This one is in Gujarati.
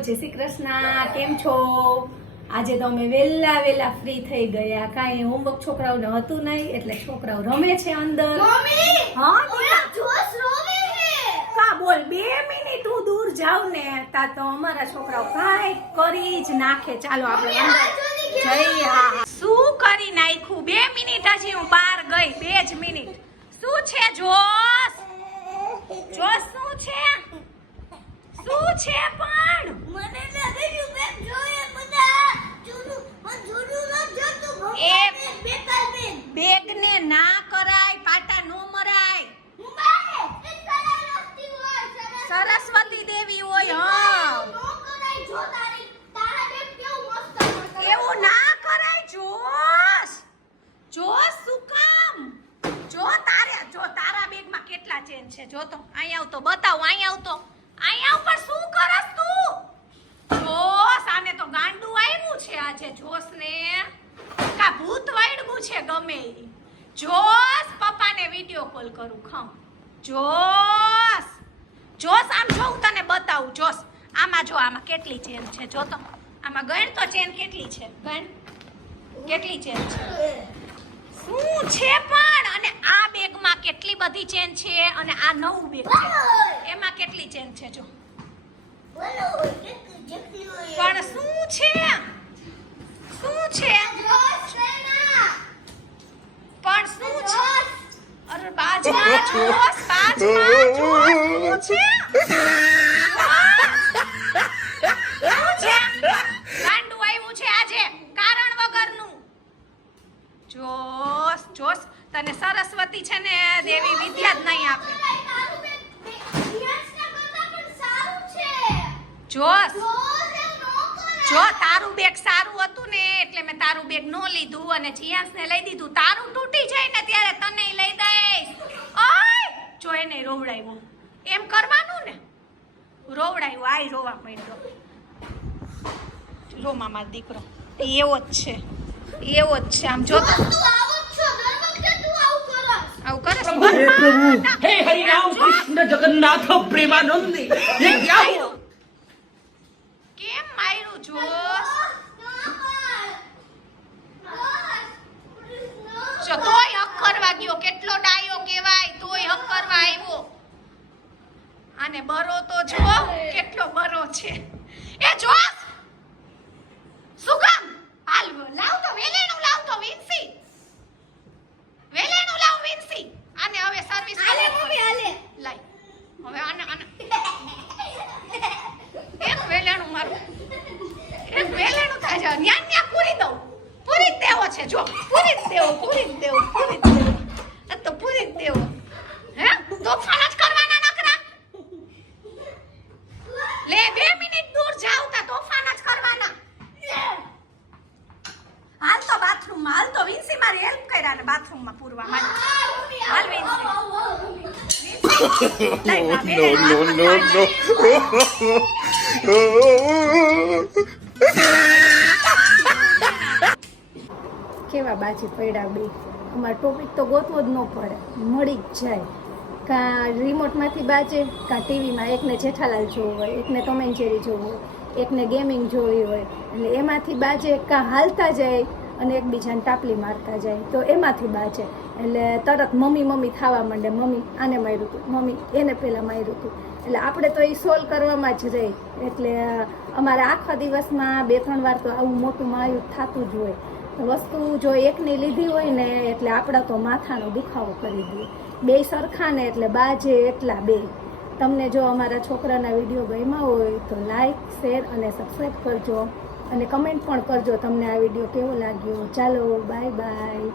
જય શ્રી કૃષ્ણ. કેમ છો? આજે તો અમે વહેલા વહેલા ફ્રી થઈ ગયા. કાંઈ હોમવર્ક છોકરાઓને હતું નહીં એટલે છોકરાઓ રમે છે અંદર. કા બોલ બે મિનિટ હું દૂર જાઉં ને તા તો અમારા છોકરાઓ કાંઈ કરી જ નાખે. ચાલો આપણે અંદર જઈએ. હા હા. શું કરી નાખ્યું? બે મિનિટ હજી હું બહાર ગઈ બે જ મિનિટ. શું છે જોશ? જોશ શું છે? શું છે પણ મને લાગે છે મેં જોઈએ બધા જૂનું પણ જૂનું ન જતું એ- ભગવાન બેકાર બેન બેગ ને ના કરાય પાટા નો મરાય હું બારે એ સરસ્વતી હોય સરસ્વતી દેવી હોય હા. નો. એવું ના કરાય જોશ. જોશ શું કામ? જો તારે જો તારા બેગમાં કેટલા ચેન છે જો તો. અહીં આવતો બતાવ અહીં આવતો. અહીં આવ પણ શું કરસ તું? જોશ આને તો ગાંડું આવ્યું છે આજે જોશને. કા ભૂત વાળગું છે ગમે જોશ પપ્પાને વિડિયો કોલ કરું ખમ. જોશ. જોશ, આમ જો હું તને બતાવું, જોશ. આમાં જો, આમાં કેટલી ચેન છે, જો તો. આમાં ગણ તો ચેન કેટલી છે? ગણ? કેટલી ચેન છે? શું છે પણ? અને આ બેગમાં કેટલી બધી ચેન છે અને આ નવું બેગ છે? એમાં કેટલી ચેન છે, જો. પણ શું છે? શું છે? પણ શું છે? અરે બાજમાં જોશ. ને વિદ્યા જ આપે ન કરાય જો તારું બેગ સારું હતું ને, એટલે મેં તારું બેગ નો લીધું અને જીયાસને લઈ દીધું. તારું તૂટી જાય ને ત્યારે તને જો એને રોવડાવ્યો. એમ કરવાનું ને? રોવડાવ્યો આય રોવા માંડ્યો. રો મામા દીકરો એવો જ છે. એવો જ છે. આમ જોતો આવું કરે કેમ માયરું જોશ વેલેણું મારું. એ વેલેણું થાય છે. ન્યા ન્યા પૂરી દઉં. પૂરી દેવો છે. જો પૂરી દેવો પૂરી દેવો પૂરી દેવો. આ તો પૂરી દેવો. હે? તોફાન જ કરવાના નકરા. લે બે મિનિટ દૂર જાવ તા. તોફાન જ કરવાના. હાલ તો બાથરૂમમાં હાલ તો વિન્સી મારી હેલ્પ કર્યા ને બાથરૂમમાં પૂરવા માટે. હાલ Vinci no, no, no, no. કેવા બાજી પડ્યા બે? અમારે ટોપિક તો ગોતવો જ ન પડે. મળી જ જાય. કાં રિમોટમાંથી બાજે, કાં ટીવીમાં એકને જેઠાલાલ જોવું હોય, એકને ટોમ એન્ડ જેરી જોવું હોય, એકને ગેમિંગ જોવી હોય. એટલે એમાંથી બાજે કાં હાલતા જાય અને એકબીજાને ટાપલી મારતા જાય. તો એમાંથી બાજે. એટલે તરત મમ્મી મમ્મી થવા માંડે. મમ્મી આને માર્યું હતું મમ્મી એને પહેલાં માર્યું હતું એટલે આપણે તો એ સોલ્વ કરવામાં જ રહી. એટલે અમારા આખા દિવસમાં બે, ત્રણ વાર તો આવું મોટું માયું થતું જ હોય. વસ્તુ જો એકની લીધી હોય ને, એટલે આપણા તો માથાનો દુખાવો કરી દે. બે સરખા ને, એટલે બાજે એટલા બે. તમને જો અમારા છોકરાના વીડિયો ગમ્યા હોય, તો લાઈક શેર અને સબસ્ક્રાઈબ કરજો. અને કમેન્ટ પણ કરજો તમને આ વીડિયો કેવો લાગ્યો. ચાલો બાય બાય